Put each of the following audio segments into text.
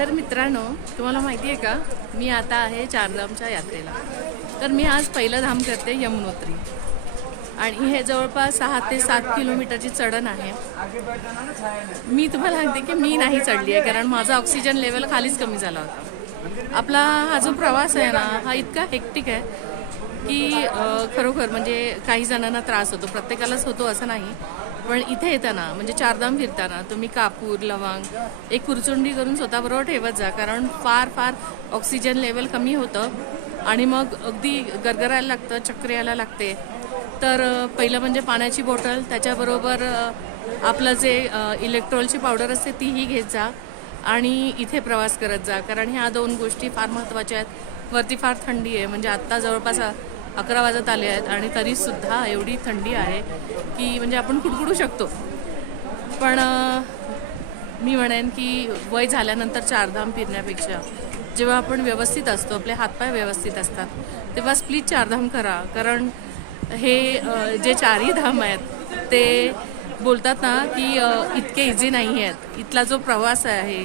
तर मित्रांनो, तुम्हाला माहिती आहे का, मी आता आहे चारधामच्या यात्रेला. तर मी आज पहिलं धाम करते यमुनोत्री, आणि हे जवळपास 6 ते 7 किलोमीटरची चढण आहे. मी तुम्हाला सांगते की मी नाही चढली आहे, कारण माझा ऑक्सिजन लेवल खालीच कमी झाला होता. आपला हा जो प्रवास आहे ना, हा इतका हेक्टिक आहे की खरोखर म्हणजे काही जणांना त्रास होतो, प्रत्येकालाच होतो असं नाही. पण इथे येताना म्हणजे चारधाम फिरताना तुम्ही कापूर, लवंग एक कुरचुंडी करून स्वतःबरोबर ठेवत जा, कारण फार फार ऑक्सिजन लेवल कमी होतं आणि मग अगदी गरगरायला लागतं, चक्कर यायला लागते. तर पहिलं म्हणजे पाण्याची बॉटल, त्याच्याबरोबर आपलं जे इलेक्ट्रॉलची पावडर असते तीही घेत जा आणि इथे प्रवास करत जा, कारण ह्या 2 गोष्टी फार महत्त्वाच्या आहेत. वरती फार थंडी आहे, म्हणजे आत्ता जवळपास 11 वाजत आले आहेत आणि तरीसुद्धा एवढी थंडी आहे की म्हणजे आपण कुडकुडू शकतो. पण मी म्हणेन की वय झाल्यानंतर चारधाम फिरण्यापेक्षा जेव्हा आपण व्यवस्थित असतो, आपले हातपाय व्यवस्थित असतात, तेव्हाच प्लीज चारधाम करा. कारण हे जे 4ही धाम आहेत ते बोलतात ना की इतके इझी नाही आहेत. इथला जो प्रवास आहे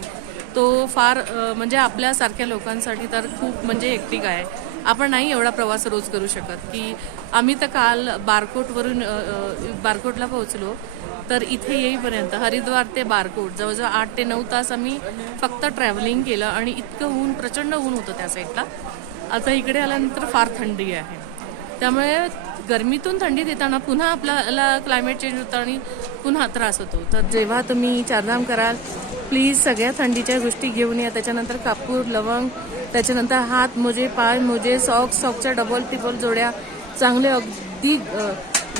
तो फार म्हणजे आपल्यासारख्या लोकांसाठी तर खूप म्हणजे हेक्टिक आहे. आपण नाही एवढा प्रवास रोज करू शकत. की आम्ही तर काल बारकोटवरून बारकोटला पोहोचलो, तर इथे येईपर्यंत हरिद्वार ते बारकोट जवळजवळ 8 ते 9 तास आम्ही फक्त ट्रॅव्हलिंग केलं, आणि इतकं ऊन, प्रचंड ऊन होतं त्या साईडला. आता इकडे आल्यानंतर फार थंडी आहे, त्यामुळे गरमीतून थंडीत येताना पुन्हा आपल्याला क्लायमेट चेंज होतं आणि पुन्हा त्रास होतो. तर जेव्हा तुम्ही चारधाम कराल, प्लीज सगळ्या थंडीच्या गोष्टी घेऊन या. त्याच्यानंतर कापूर, लवंग, त्याच्यानंतर हात मोजे, पाय मोजे, सॉक्सच्या डबल टिबल जोड्या, चांगले अगदी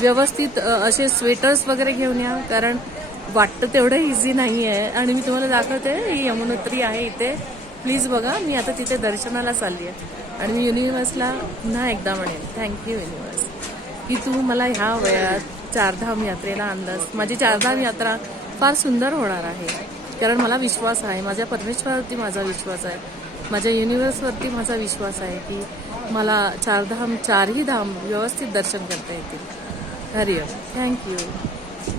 व्यवस्थित असे स्वेटर्स वगैरे घेऊन या, कारण वाटतं तेवढं इझी नाही आहे. आणि मी तुम्हाला दाखवते, ही यमुनोत्री आहे इथे. प्लीज बघा, मी आता तिथे दर्शनाला चालली आहे. आणि मी युनिव्हर्सला पुन्हा एकदा म्हणेन, थँक्यू युनिव्हर्स, की तू मला ह्या वयात चारधाम यात्रेला आणलंस. माझी चारधाम यात्रा फार सुंदर होणार आहे, कारण मला विश्वास आहे, माझ्या परमेश्वरावरती माझा विश्वास आहे, माझ्या युनिव्हर्सवरती माझा विश्वास आहे की मला चारधाम, 4ही धाम व्यवस्थित दर्शन करता येतील. हरिओम. थँक्यू.